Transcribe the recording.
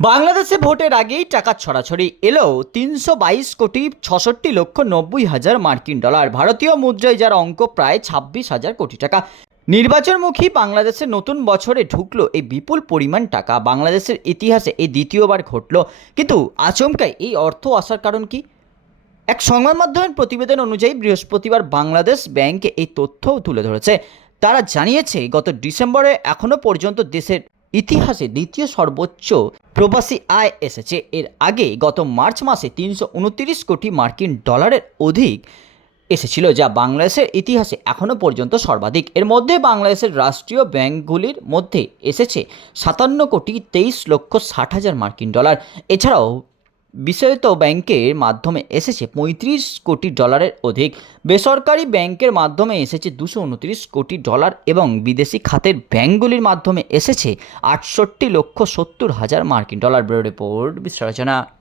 বাংলাদেশে ভোটের আগেই টাকা ছড়াছড়ি এলো তিনশো বাইশ কোটি ছষট্টি লক্ষ নব্বই হাজার মার্কিন ডলার। ভারতীয় মুদ্রায় যার অঙ্ক প্রায় ছাব্বিশ হাজার কোটি টাকা। নির্বাচনমুখী বাংলাদেশের নতুন বছরে ঢুকলো এই বিপুল পরিমাণ টাকা। বাংলাদেশের ইতিহাসে এই দ্বিতীয়বার ঘটলো। কিন্তু আচমকাই এই অর্থ আসার কারণ কি? এক সংবাদ মাধ্যমের প্রতিবেদন অনুযায়ী বৃহস্পতিবার বাংলাদেশ ব্যাংক এই তথ্য তুলে ধরেছে। তারা জানিয়েছে, গত ডিসেম্বরে এখনও পর্যন্ত দেশের ইতিহাসে দ্বিতীয় সর্বোচ্চ প্রবাসী আয় এসেছে। এর আগে গত মার্চ মাসে তিনশো উনত্রিশ কোটি মার্কিন ডলারের অধিক এসেছিল, যা বাংলাদেশের ইতিহাসে এখনও পর্যন্ত সর্বাধিক। এর মধ্যে বাংলাদেশের রাষ্ট্রীয় ব্যাংকগুলির মধ্যে এসেছে সাতান্ন কোটি তেইশ লক্ষ ষাট হাজার মার্কিন ডলার। এছাড়াও বিষয়ত ব্যাংকের মাধ্যমে এসেছে পঁয়ত্রিশ কোটি ডলারের অধিক। বেসরকারি ব্যাংকের মাধ্যমে এসেছে দুশো উনত্রিশ কোটি ডলার এবং বিদেশি খাতের ব্যাংকগুলির মাধ্যমে এসেছে আটষট্টি লক্ষ সত্তর হাজার মার্কিন ডলার। Bureau report বিশ্লেষণা